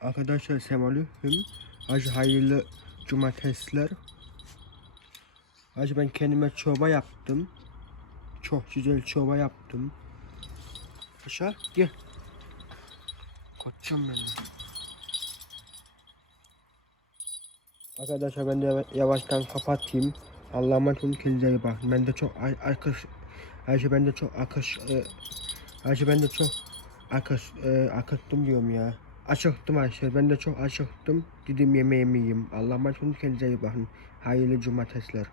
Arkadaşlar selamünaleyküm. Hacı hayırlı cumartesiler. Hacı ben kendime çorba yaptım. Çok güzel çorba yaptım. Aşağı gel. Koçum benim. Arkadaşlar ben de yavaştan kapatayım. Allah'a emanet olun kendinize. Ben de çok arkadaş Ayşe ben de çok arkadaş e, Ayşe ben de çok arkadaş e, akıttım diyorum ya. Açıktım Ayşe. Ben de çok açıktım. Dedim yemeğimi yiyeyim. Allah'a emanet olun kendinize iyi bakın. Hayırlı cumartesiler.